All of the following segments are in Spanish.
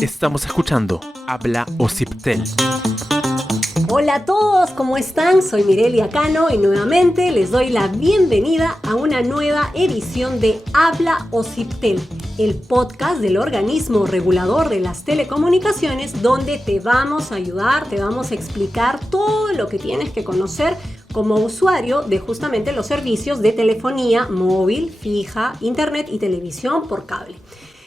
Estamos escuchando Habla Ociptel. Hola a todos, ¿cómo están? Soy Mirelia Cano y nuevamente les doy la bienvenida a una nueva edición de Habla Ociptel, el podcast del organismo regulador de las telecomunicaciones, donde te vamos a ayudar, te vamos a explicar todo lo que tienes que conocer como usuario de justamente los servicios de telefonía móvil, fija, internet y televisión por cable.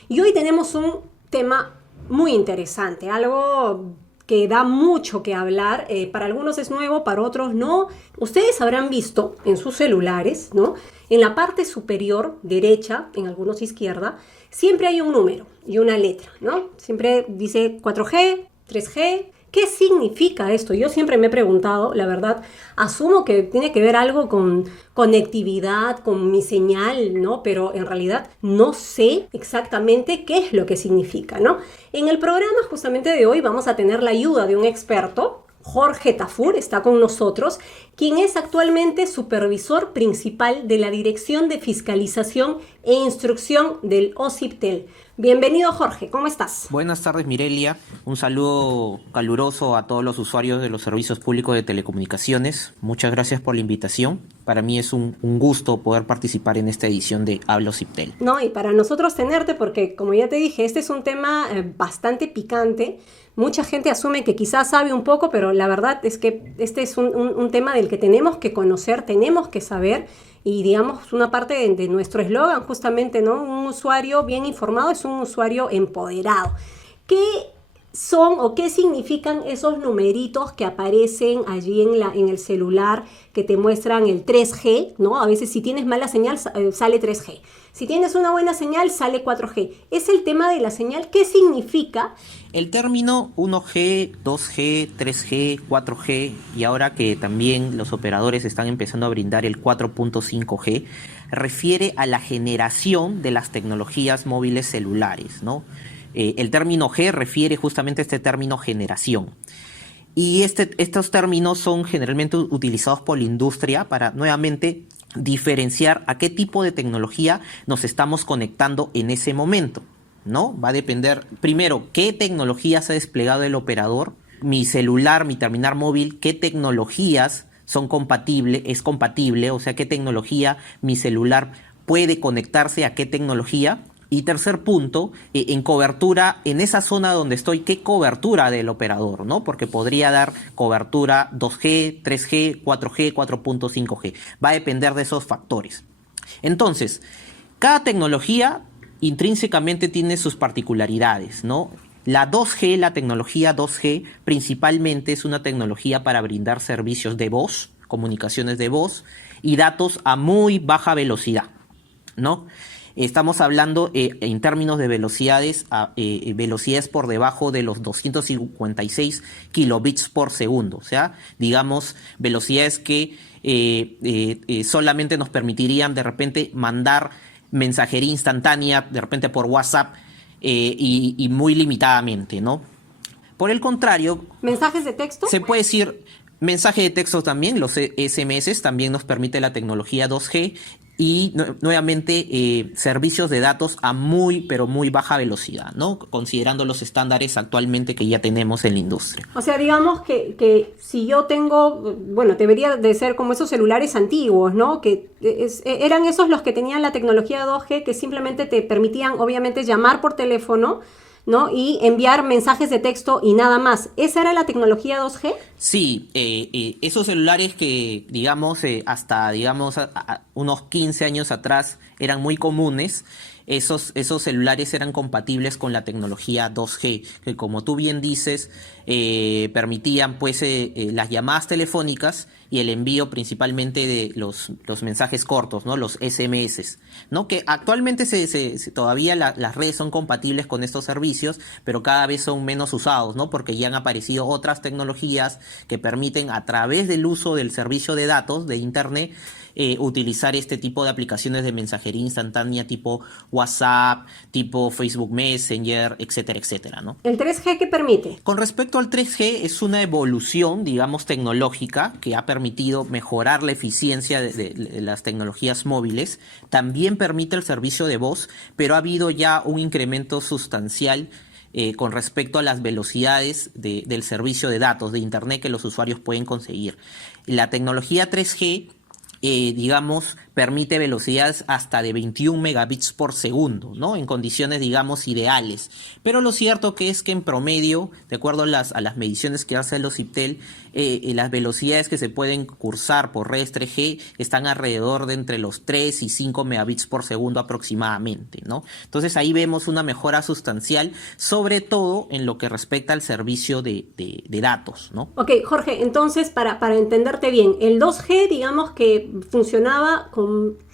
Y hoy tenemos un tema muy interesante, algo que da mucho que hablar. Para algunos es nuevo, para otros no. Ustedes habrán visto en sus celulares, ¿no? En la parte superior derecha, en algunos izquierda, siempre hay un número y una letra, ¿no? Siempre dice 4G, 3G. ¿Qué significa esto? Yo siempre me he preguntado, la verdad, asumo que tiene que ver algo con conectividad, con mi señal, ¿no? Pero en realidad no sé exactamente qué es lo que significa, ¿no? En el programa justamente de hoy vamos a tener la ayuda de un experto. Jorge Tafur está con nosotros, quien es actualmente supervisor principal de la Dirección de Fiscalización e Instrucción del OCIPTEL. Bienvenido, Jorge, ¿cómo estás? Buenas tardes, Mirelia. Un saludo caluroso a todos los usuarios de los servicios públicos de telecomunicaciones. Muchas gracias por la invitación. Para mí es un gusto poder participar en esta edición de Habla Ociptel. No, y para nosotros tenerte, porque como ya te dije, este es un tema bastante picante. Mucha gente asume que quizás sabe un poco, pero la verdad es que este es un tema del que tenemos que conocer, tenemos que saber. Y digamos, una parte de nuestro eslogan justamente, ¿no? Un usuario bien informado es un usuario empoderado. ¿Qué son o qué significan esos numeritos que aparecen allí en el celular que te muestran el 3G, ¿no? A veces si tienes mala señal sale 3G. Si tienes una buena señal sale 4G. Es el tema de la señal. ¿Qué significa? El término 1G, 2G, 3G, 4G y ahora que también los operadores están empezando a brindar el 4.5G, refiere a la generación de las tecnologías móviles celulares, ¿no? El término G refiere justamente a este término generación. Y estos términos son generalmente utilizados por la industria para nuevamente diferenciar a qué tipo de tecnología nos estamos conectando en ese momento, ¿no? Va a depender, primero, qué tecnología se ha desplegado el operador, mi celular, mi terminal móvil, qué tecnologías es compatible, o sea, qué tecnología mi celular puede conectarse a qué tecnología. Y tercer punto, en cobertura, en esa zona donde estoy, ¿qué cobertura del operador, ¿no? Porque podría dar cobertura 2G, 3G, 4G, 4.5G. Va a depender de esos factores. Entonces, cada tecnología intrínsecamente tiene sus particularidades, ¿no? La 2G, la tecnología 2G, principalmente es una tecnología para brindar servicios de voz, comunicaciones de voz y datos a muy baja velocidad, ¿no? Estamos hablando en términos de velocidades, velocidades por debajo de los 256 kilobits por segundo. O sea, digamos, velocidades que solamente nos permitirían de repente mandar mensajería instantánea, de repente por WhatsApp y muy limitadamente, ¿no? Por el contrario... ¿Mensajes de texto? Se puede decir... Mensaje de texto también, los SMS también nos permite la tecnología 2G y nuevamente servicios de datos a muy pero muy baja velocidad, ¿no? Considerando los estándares actualmente que ya tenemos en la industria. O sea, digamos que si yo tengo, bueno, debería de ser como esos celulares antiguos, ¿no? Que eran esos los que tenían la tecnología 2G que simplemente te permitían obviamente llamar por teléfono, ¿no? Y enviar mensajes de texto y nada más. ¿Esa era la tecnología 2G? Sí, esos celulares que, digamos, hasta, digamos, unos 15 años atrás eran muy comunes, esos celulares eran compatibles con la tecnología 2G, que como tú bien dices, permitían pues las llamadas telefónicas y el envío principalmente de los mensajes cortos, ¿no? Los SMS, ¿no? Que actualmente todavía las redes son compatibles con estos servicios, pero cada vez son menos usados, ¿no? Porque ya han aparecido otras tecnologías que permiten, a través del uso del servicio de datos de Internet, utilizar este tipo de aplicaciones de mensajería instantánea tipo WhatsApp, tipo Facebook Messenger, etcétera, etcétera, ¿no? ¿El 3G qué permite? Con respecto al 3G, es una evolución, digamos, tecnológica que ha permitido mejorar la eficiencia de las tecnologías móviles. También permite el servicio de voz, pero ha habido ya un incremento sustancial con respecto a las velocidades del servicio de datos de Internet que los usuarios pueden conseguir. La tecnología 3G, digamos, permite velocidades hasta de 21 megabits por segundo, ¿no? En condiciones, digamos, ideales. Pero lo cierto que es que en promedio, de acuerdo a las mediciones que hace el OSIPTEL, las velocidades que se pueden cursar por redes 3G están alrededor de entre los 3 y 5 megabits por segundo aproximadamente, ¿no? Entonces ahí vemos una mejora sustancial, sobre todo en lo que respecta al servicio de datos, ¿no? Ok, Jorge, entonces para entenderte bien, el 2G digamos que funcionaba con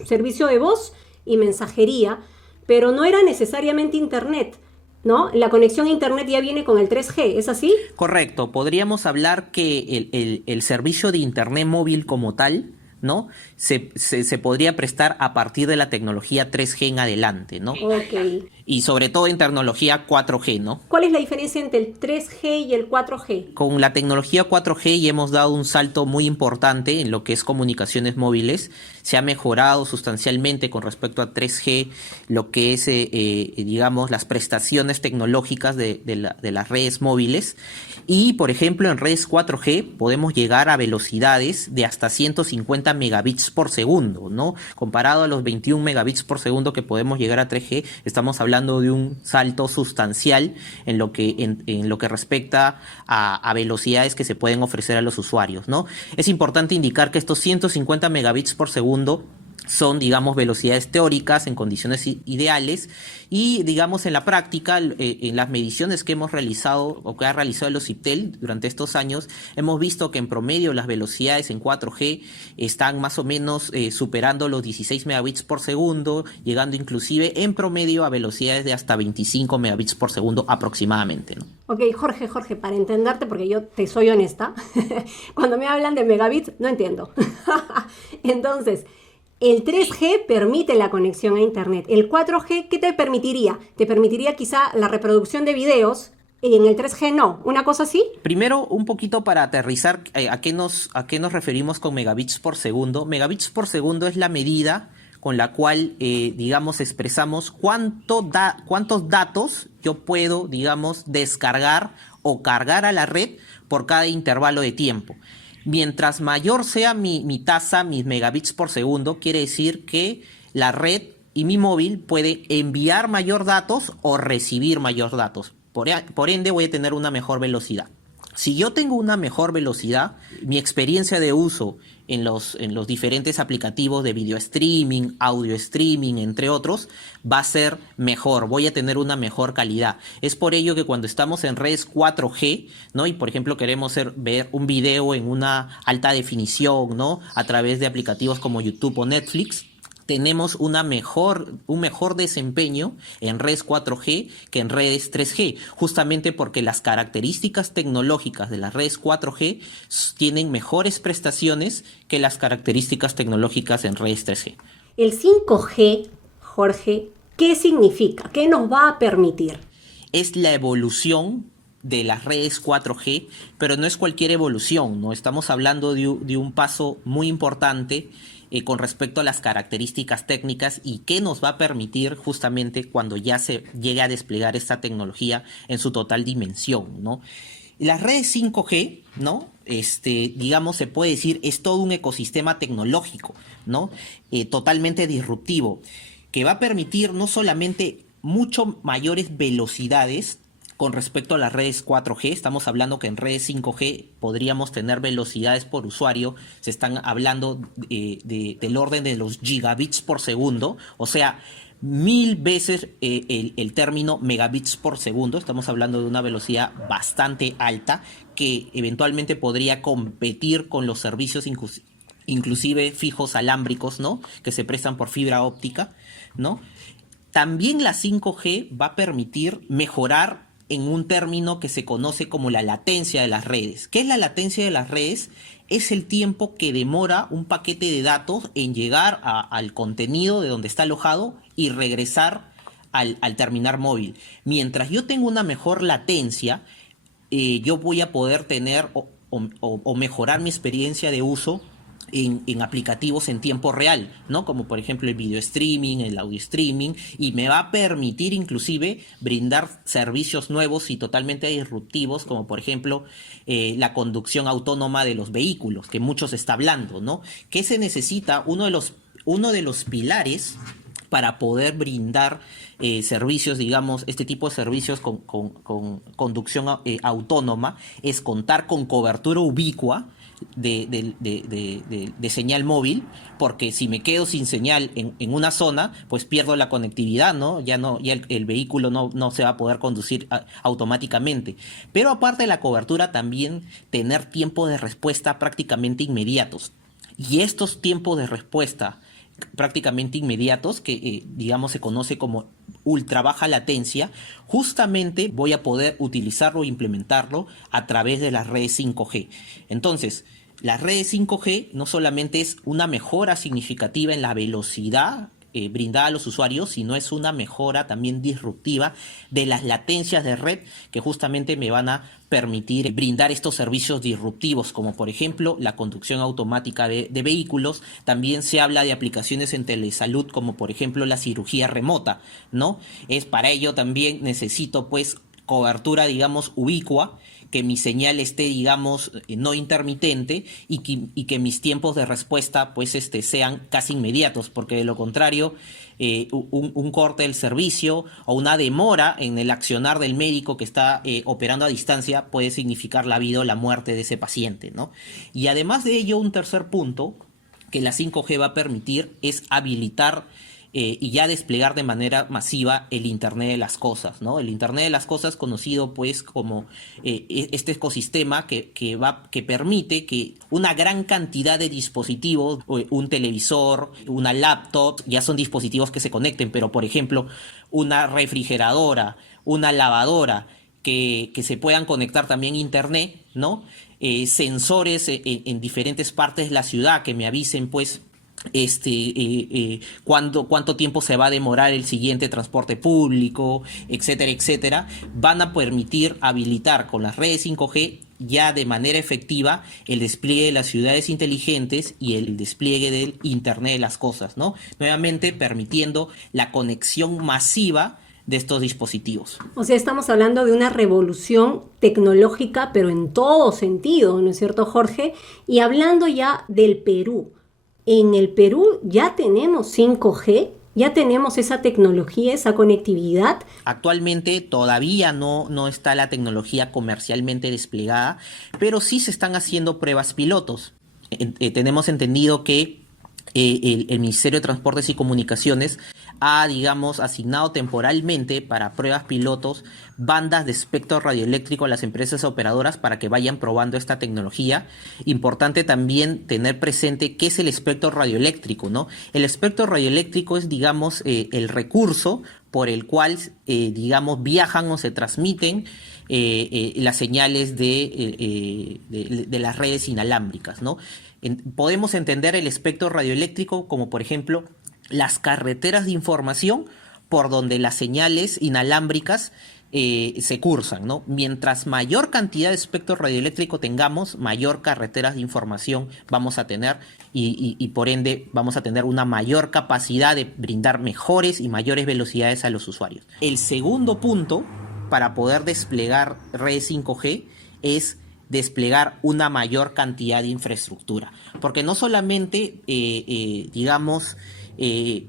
servicio de voz y mensajería, pero no era necesariamente internet, ¿no? La conexión a internet ya viene con el 3G, ¿es así? Correcto, podríamos hablar que el servicio de internet móvil como tal, ¿no? Se podría prestar a partir de la tecnología 3G en adelante, ¿no? Ok. Y sobre todo en tecnología 4G, ¿no? ¿Cuál es la diferencia entre el 3G y el 4G? Con la tecnología 4G ya hemos dado un salto muy importante en lo que es comunicaciones móviles. Se ha mejorado sustancialmente con respecto a 3G lo que es, digamos, las prestaciones tecnológicas de las redes móviles. Y, por ejemplo, en redes 4G podemos llegar a velocidades de hasta 150 megabits por segundo, ¿no? Comparado a los 21 megabits por segundo que podemos llegar a 3G, estamos hablando de un salto sustancial en lo que respecta a velocidades que se pueden ofrecer a los usuarios, ¿no? Es importante indicar que estos 150 megabits por segundo son, digamos, velocidades teóricas en condiciones ideales y, digamos, en la práctica, en las mediciones que hemos realizado o que ha realizado el OSIPTEL durante estos años, hemos visto que en promedio las velocidades en 4G están más o menos superando los 16 megabits por segundo, llegando inclusive en promedio a velocidades de hasta 25 megabits por segundo aproximadamente, ¿no? Ok, Jorge, para entenderte, porque yo te soy honesta, cuando me hablan de megabits, no entiendo. Entonces, el 3G permite la conexión a internet. El 4G, ¿qué te permitiría? Te permitiría quizá la reproducción de videos y en el 3G no. ¿Una cosa así? Primero, un poquito para aterrizar a qué nos referimos con megabits por segundo. Megabits por segundo es la medida con la cual, digamos, expresamos cuántos datos yo puedo, digamos, descargar o cargar a la red por cada intervalo de tiempo. Mientras mayor sea mi tasa, mis megabits por segundo, quiere decir que la red y mi móvil puede enviar mayor datos o recibir mayor datos. Por ende, voy a tener una mejor velocidad. Si yo tengo una mejor velocidad, mi experiencia de uso en los diferentes aplicativos de video streaming, audio streaming, entre otros, va a ser mejor, voy a tener una mejor calidad. Es por ello que cuando estamos en redes 4G, ¿no? Y por ejemplo queremos ver un video en una alta definición, ¿no? A través de aplicativos como YouTube o Netflix, tenemos un mejor desempeño en redes 4G que en redes 3G, justamente porque las características tecnológicas de las redes 4G tienen mejores prestaciones que las características tecnológicas en redes 3G. El 5G, Jorge, ¿qué significa? ¿Qué nos va a permitir? Es la evolución de las redes 4G, pero no es cualquier evolución, ¿no? Estamos hablando de un paso muy importante con respecto a las características técnicas y qué nos va a permitir justamente cuando ya se llegue a desplegar esta tecnología en su total dimensión, ¿no? Las redes 5G, ¿no? Digamos, se puede decir, es todo un ecosistema tecnológico, ¿no? Totalmente disruptivo, que va a permitir no solamente mucho mayores velocidades con respecto a las redes 4G, estamos hablando que en redes 5G podríamos tener velocidades por usuario, se están hablando del orden de los gigabits por segundo, o sea, 1000 veces el término megabits por segundo. Estamos hablando de una velocidad bastante alta que eventualmente podría competir con los servicios inclusive fijos alámbricos, ¿no? Que se prestan por fibra óptica, ¿no? También la 5G va a permitir mejorar en un término que se conoce como la latencia de las redes. ¿Qué es la latencia de las redes? Es el tiempo que demora un paquete de datos en llegar al contenido de donde está alojado y regresar al terminal móvil. Mientras yo tengo una mejor latencia, yo voy a poder tener o mejorar mi experiencia de uso en aplicativos en tiempo real, ¿no? Como por ejemplo el video streaming, el audio streaming, y me va a permitir inclusive brindar servicios nuevos y totalmente disruptivos, como por ejemplo la conducción autónoma de los vehículos, que mucho se está hablando, ¿no? ¿Qué se necesita? Uno de los pilares para poder brindar servicios, digamos, este tipo de servicios con conducción autónoma, es contar con cobertura ubicua de señal móvil, porque si me quedo sin señal en una zona, pues pierdo la conectividad, ¿no? Ya el vehículo no se va a poder conducir automáticamente. Pero aparte de la cobertura, también tener tiempos de respuesta prácticamente inmediatos. Y estos tiempos de respuesta prácticamente inmediatos, que digamos se conoce como ultra baja latencia, justamente voy a poder utilizarlo e implementarlo a través de las redes 5G. Entonces, las redes 5G no solamente es una mejora significativa en la velocidad brindada a los usuarios, sino es una mejora también disruptiva de las latencias de red que justamente me van a permitir brindar estos servicios disruptivos, como por ejemplo la conducción automática de vehículos. También se habla de aplicaciones en telesalud, como por ejemplo la cirugía remota, ¿no? Para ello también necesito pues cobertura, digamos, ubicua, que mi señal esté, digamos, no intermitente, y que mis tiempos de respuesta pues sean casi inmediatos, porque de lo contrario un corte del servicio o una demora en el accionar del médico que está operando a distancia puede significar la vida o la muerte de ese paciente, ¿no? Y además de ello, un tercer punto que la 5G va a permitir es habilitar y ya desplegar de manera masiva el Internet de las cosas, ¿no? El Internet de las cosas, conocido pues como este ecosistema que permite que una gran cantidad de dispositivos, un televisor, una laptop, ya son dispositivos que se conecten, pero por ejemplo una refrigeradora, una lavadora, que se puedan conectar también a Internet, ¿no? Sensores en diferentes partes de la ciudad que me avisen pues cuánto tiempo se va a demorar el siguiente transporte público, etcétera, etcétera, van a permitir habilitar con las redes 5G ya de manera efectiva el despliegue de las ciudades inteligentes y el despliegue del Internet de las cosas, ¿no? Nuevamente permitiendo la conexión masiva de estos dispositivos. O sea, estamos hablando de una revolución tecnológica, pero en todo sentido, ¿no es cierto, Jorge? Y hablando ya del Perú. En el Perú ya tenemos 5G, ya tenemos esa tecnología, esa conectividad. Actualmente todavía no está la tecnología comercialmente desplegada, pero sí se están haciendo pruebas pilotos. Tenemos entendido que el Ministerio de Transportes y Comunicaciones ha, digamos, asignado temporalmente para pruebas pilotos bandas de espectro radioeléctrico a las empresas operadoras para que vayan probando esta tecnología. Importante también tener presente qué es el espectro radioeléctrico, ¿no? El espectro radioeléctrico es, digamos, el recurso por el cual, digamos, viajan o se transmiten las señales de las redes inalámbricas, ¿no? Podemos entender el espectro radioeléctrico como, por ejemplo, las carreteras de información por donde las señales inalámbricas se cursan, ¿no? Mientras mayor cantidad de espectro radioeléctrico tengamos, mayor carreteras de información vamos a tener y por ende vamos a tener una mayor capacidad de brindar mejores y mayores velocidades a los usuarios. El segundo punto para poder desplegar redes 5G es desplegar una mayor cantidad de infraestructura, porque no solamente digamos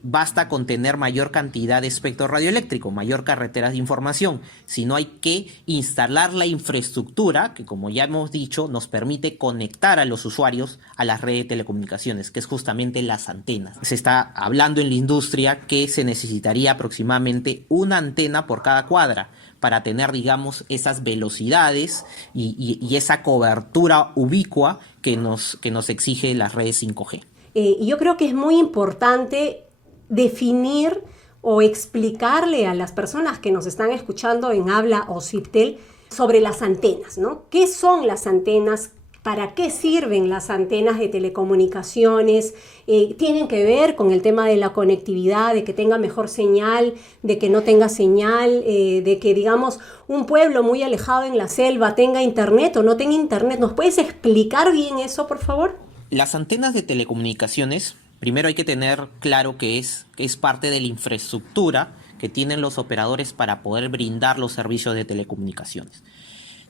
basta con tener mayor cantidad de espectro radioeléctrico, mayor carreteras de información, sino hay que instalar la infraestructura que, como ya hemos dicho, nos permite conectar a los usuarios a las redes de telecomunicaciones, que es justamente las antenas. Se está hablando en la industria que se necesitaría aproximadamente una antena por cada cuadra para tener, digamos, esas velocidades y esa cobertura ubicua que nos exige las redes 5G. Y yo creo que es muy importante definir o explicarle a las personas que nos están escuchando en Habla OSIPTEL sobre las antenas, ¿no? ¿Qué son las antenas? ¿Para qué sirven las antenas de telecomunicaciones? ¿Tienen que ver con el tema de la conectividad, de que tenga mejor señal, de que no tenga señal, de que, digamos, un pueblo muy alejado en la selva tenga internet o no tenga internet? ¿Nos puedes explicar bien eso, por favor? Las antenas de telecomunicaciones, primero hay que tener claro que es parte de la infraestructura que tienen los operadores para poder brindar los servicios de telecomunicaciones.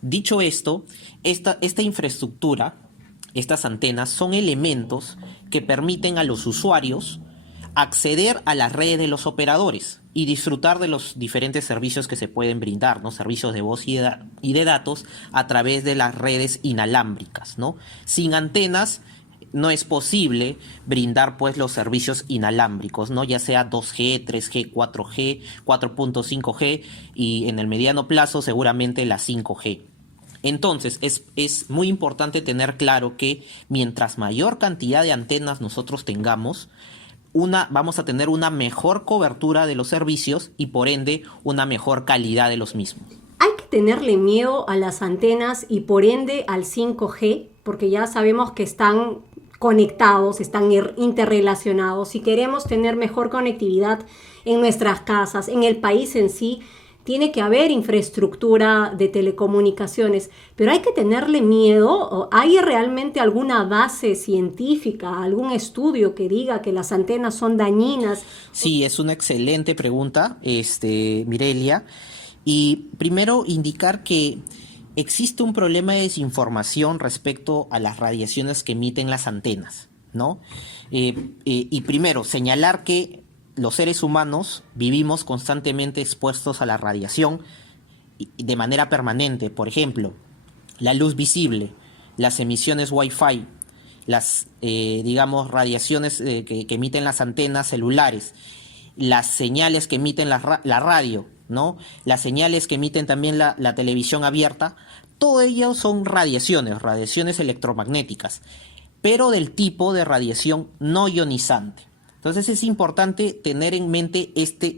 Dicho esto, esta infraestructura, estas antenas, son elementos que permiten a los usuarios acceder a las redes de los operadores y disfrutar de los diferentes servicios que se pueden brindar, ¿no? Servicios de voz y de datos a través de las redes inalámbricas, ¿no? Sin antenas no es posible brindar pues los servicios inalámbricos, ¿no? Ya sea 2G, 3G, 4G, 4.5G y en el mediano plazo seguramente la 5G. Entonces es muy importante tener claro que mientras mayor cantidad de antenas nosotros tengamos, vamos a tener una mejor cobertura de los servicios y por ende una mejor calidad de los mismos. Hay que tenerle miedo a las antenas y por ende al 5G, porque ya sabemos que están conectados, están interrelacionados. Si queremos tener mejor conectividad en nuestras casas, en el país en sí, tiene que haber infraestructura de telecomunicaciones, pero hay que tenerle miedo. ¿Hay realmente alguna base científica, algún estudio que diga que las antenas son dañinas? Sí, es una excelente pregunta, Mirelia. Y primero indicar que existe un problema de desinformación respecto a las radiaciones que emiten las antenas, ¿no? Y primero, señalar que los seres humanos vivimos constantemente expuestos a la radiación de manera permanente. Por ejemplo, la luz visible, las emisiones Wi-Fi, las, radiaciones que emiten las antenas celulares, las señales que emiten la radio, ¿no? Las señales que emiten también la televisión abierta, todo ello son radiaciones electromagnéticas, pero del tipo de radiación no ionizante. Entonces es importante tener en mente este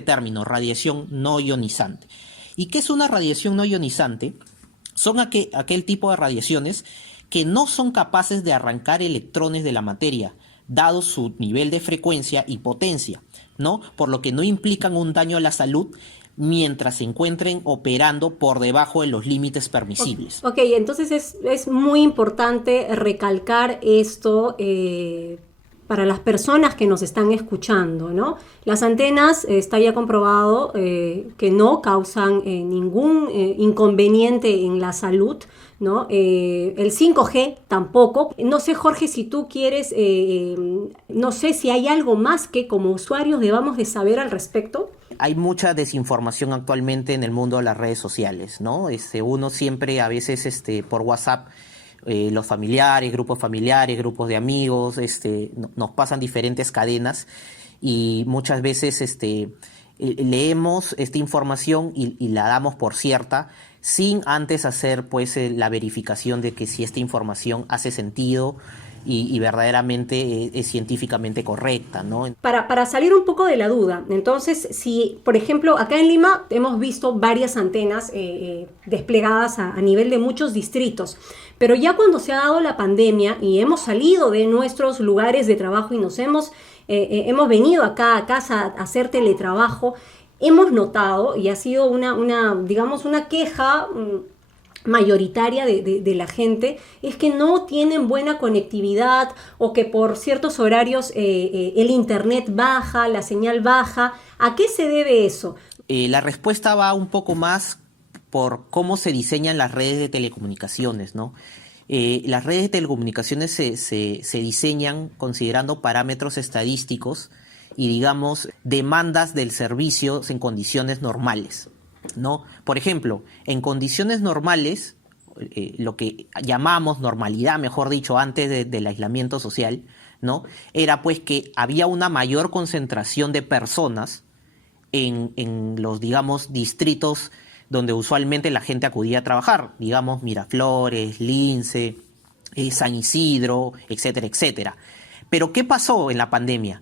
término, radiación no ionizante. ¿Y qué es una radiación no ionizante? Son aquel tipo de radiaciones que no son capaces de arrancar electrones de la materia, dado su nivel de frecuencia y potencia, ¿no? Por lo que no implican un daño a la salud mientras se encuentren operando por debajo de los límites permisibles. Ok, entonces es muy importante recalcar esto para las personas que nos están escuchando, ¿no? Las antenas, está ya comprobado que no causan ningún inconveniente en la salud, ¿no? El 5G tampoco. No sé, Jorge, si tú quieres, no sé si hay algo más que como usuarios debamos de saber al respecto. Hay mucha desinformación actualmente en el mundo de las redes sociales, ¿no? Uno siempre, a veces, por WhatsApp, los familiares, grupos de amigos, nos pasan diferentes cadenas y muchas veces leemos esta información y la damos por cierta sin antes hacer pues la verificación de que si esta información hace sentido y verdaderamente es científicamente correcta, ¿no? Para salir un poco de la duda, entonces, si, por ejemplo, acá en Lima hemos visto varias antenas desplegadas a nivel de muchos distritos, pero ya cuando se ha dado la pandemia y hemos salido de nuestros lugares de trabajo y nos hemos venido acá a casa a hacer teletrabajo, hemos notado, y ha sido una queja mayoritaria de la gente, es que no tienen buena conectividad o que por ciertos horarios el internet baja, la señal baja. ¿A qué se debe eso? La respuesta va un poco más por cómo se diseñan las redes de telecomunicaciones, ¿no? Las redes de telecomunicaciones se diseñan considerando parámetros estadísticos y, demandas del servicio en condiciones normales, ¿no? Por ejemplo, en condiciones normales, lo que llamamos normalidad, mejor dicho, antes del aislamiento social, ¿no? Era pues que había una mayor concentración de personas en los, distritos donde usualmente la gente acudía a trabajar, Miraflores, Lince, San Isidro, etcétera, etcétera. Pero ¿qué pasó en la pandemia?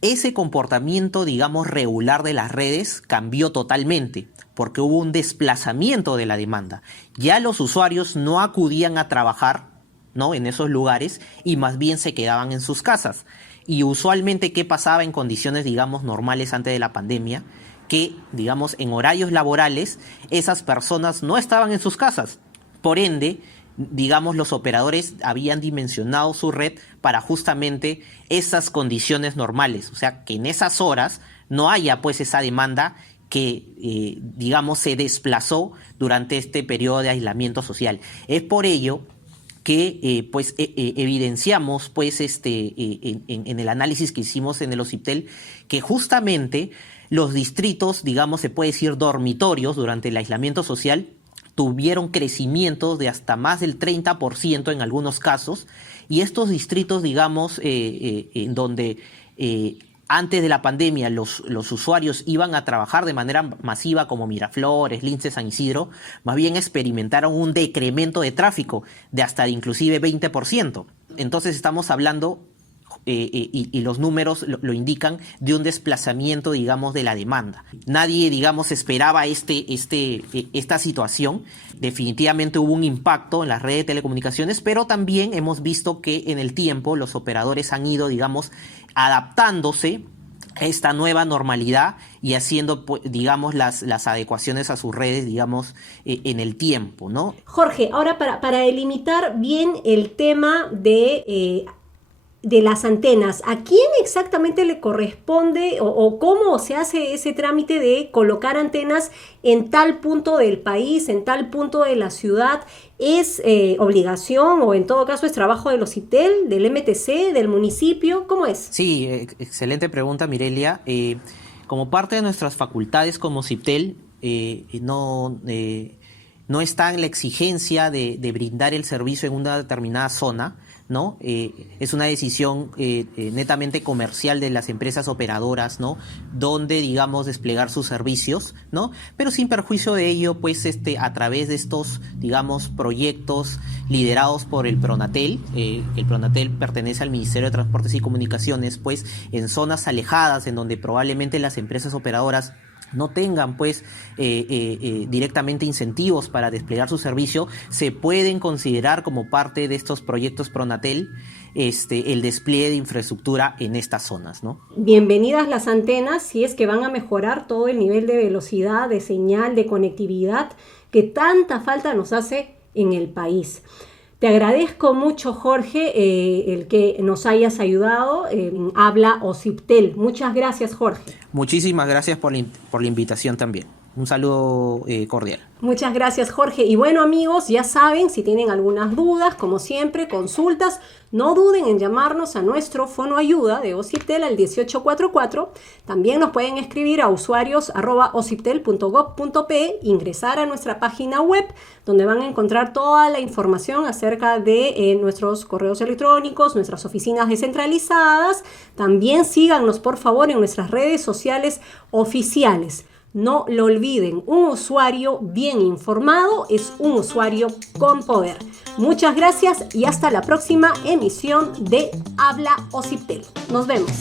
Ese comportamiento, regular de las redes cambió totalmente porque hubo un desplazamiento de la demanda. Ya los usuarios no acudían a trabajar, ¿no?, en esos lugares y más bien se quedaban en sus casas. Y usualmente, ¿qué pasaba en condiciones, normales antes de la pandemia? Que, en horarios laborales, esas personas no estaban en sus casas. Por ende, digamos, los operadores habían dimensionado su red para justamente esas condiciones normales, o sea, que en esas horas no haya pues esa demanda que, digamos, se desplazó durante este periodo de aislamiento social. Es por ello que evidenciamos pues en el análisis que hicimos en el OCIPTEL que justamente los distritos, digamos, se puede decir dormitorios durante el aislamiento social tuvieron crecimientos de hasta más del 30% en algunos casos, y estos distritos, digamos, en donde antes de la pandemia los usuarios iban a trabajar de manera masiva como Miraflores, Lince, San Isidro, más bien experimentaron un decremento de tráfico de hasta inclusive 20%. Entonces estamos hablando, y los números lo indican, de un desplazamiento, digamos, de la demanda. Nadie, digamos, esperaba esta situación. Definitivamente hubo un impacto en las redes de telecomunicaciones, pero también hemos visto que en el tiempo los operadores han ido, digamos, adaptándose a esta nueva normalidad y haciendo, digamos, las adecuaciones a sus redes, digamos, en el tiempo, ¿no? Jorge, ahora para delimitar bien el tema de las antenas, ¿a quién exactamente le corresponde o cómo se hace ese trámite de colocar antenas en tal punto del país, en tal punto de la ciudad? ¿Es obligación o en todo caso es trabajo del OCIPTEL, del MTC, del municipio? ¿Cómo es? Sí, excelente pregunta, Mirelia. Como parte de nuestras facultades como OCIPTEL, no está en la exigencia de brindar el servicio en una determinada zona, ¿no? Es una decisión netamente comercial de las empresas operadoras, ¿no? Donde, digamos, desplegar sus servicios, ¿no? Pero sin perjuicio de ello, pues, a través de estos, digamos, proyectos liderados por el Pronatel, el Pronatel pertenece al Ministerio de Transportes y Comunicaciones, pues, en zonas alejadas, en donde probablemente las empresas operadoras no tengan pues directamente incentivos para desplegar su servicio, se pueden considerar como parte de estos proyectos Pronatel el despliegue de infraestructura en estas zonas, ¿no? Bienvenidas las antenas, si es que van a mejorar todo el nivel de velocidad, de señal, de conectividad que tanta falta nos hace en el país. Te agradezco mucho, Jorge, el que nos hayas ayudado en Habla OCIPTEL. Muchas gracias, Jorge. Muchísimas gracias por la invitación también. Un saludo cordial. Muchas gracias, Jorge. Y bueno, amigos, ya saben, si tienen algunas dudas, como siempre, consultas, no duden en llamarnos a nuestro fono ayuda de OCIPTEL al 1844. También nos pueden escribir a usuarios@ociptel.gov.pe, ingresar a nuestra página web, donde van a encontrar toda la información acerca de nuestros correos electrónicos, nuestras oficinas descentralizadas. También síganos, por favor, en nuestras redes sociales oficiales. No lo olviden, un usuario bien informado es un usuario con poder. Muchas gracias y hasta la próxima emisión de Habla OCIPTEL. Nos vemos.